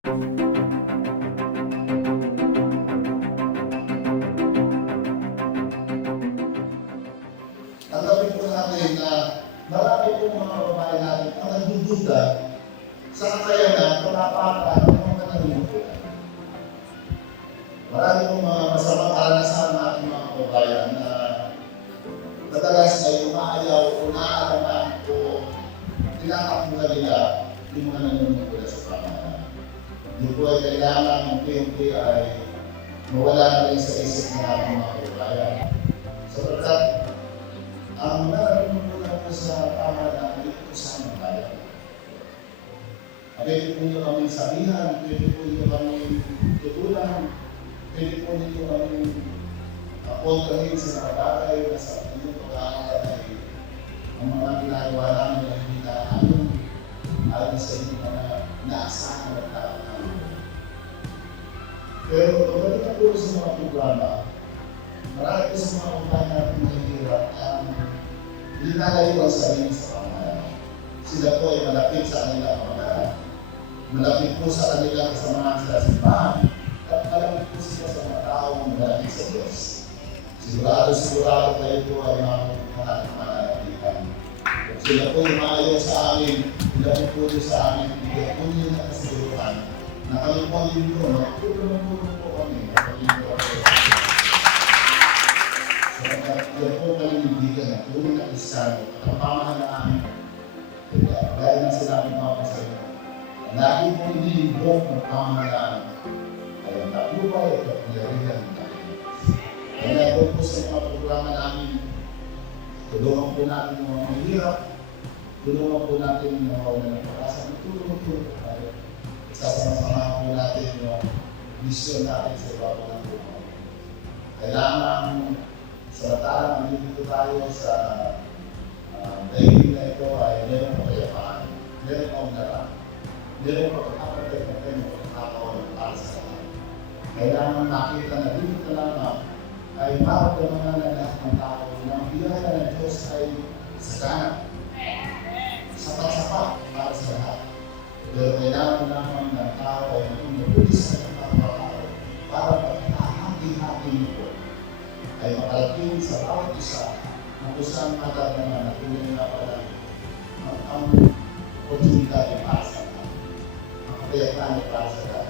Tanggapin po natin na marami pong mga babae natin ang nagdududa sa kakayanan, kapapatan ng mga nanunungkulan. Marami pong mga masamang karanasan ng ating mga kababayan na madalas ay umaayaw o naalaman o tinatakbuhan nila yung mga nanunungkulan sa pamahalaan. Hindi po ay kailangan unti-unti ay mawala na rin sa isip ng ating mga kababayan. Sapagkat ang nanunungkulan po sa pamahalaan ay ito sa mga bayan. Pwede po nyo kami sabihan, pwede po nyo kami tutulan, pwede po nyo kami kontrahin sa mga bagay na sa inyong pag-aaral ay ang mga ginagawa namin ay hindi na ayon sa inyong mga naasahan at nakakalaman. Pero pagdating na po sa mga programa, marami po sa mga kumpanya natin mahihirap ang linalayo ang sarili sa pamahalaan. Sila po ay malapit sa kanilang pamahalaan. Malapit po sa kanilang kasamahan sa simbahan at malapit po sila sa mga taong malapit sa Diyos. Sigurado kayo po ay mga mananaglitan. Kung sila po ay maayaw sa amin, ilapit po nyo sa amin, bigyan po nyo na kasiguruhan na kami po ang libro, magtutulong po kami, magpalibro ako. Sapagkat yan po kami nibigyan ng tunay na Kristiyano at ang pamahalaan, dahil na sinabi mga pasaya, lagi po nilibro ng pamahalaan ay ang taglubay at kapangyarihan ng Diyos. Kaya doon po sa mga programa namin, tulungan po natin yung mga mahirap, tulungan po natin yung mga wala ng pag-asa, tulungan po tayo. Sasama-sama po natin yung mission natin sa ibabaw ng buhay. Kailangan samantalang andito tayo sa daigdig na ito ay meron kapayapaan, meron kaunlaran, meron pagkakapatid na tayo pagkakakawan para sa lahat. Kailangan nakita na dito na lamang ay maramdaman na lahat ng tao na ang biyaya ng Diyos ay sagana, sapat-sapat para sa lahat. Pero kailangan naman ng tao ay maging mabuti sa pagkakao para pagkakahati-hati nito ay makarating sa bawat isa na kusang matatama na tunay na pala ang oportunidad ay para sa lahat. Ang kapayapaan ay para sa lahat.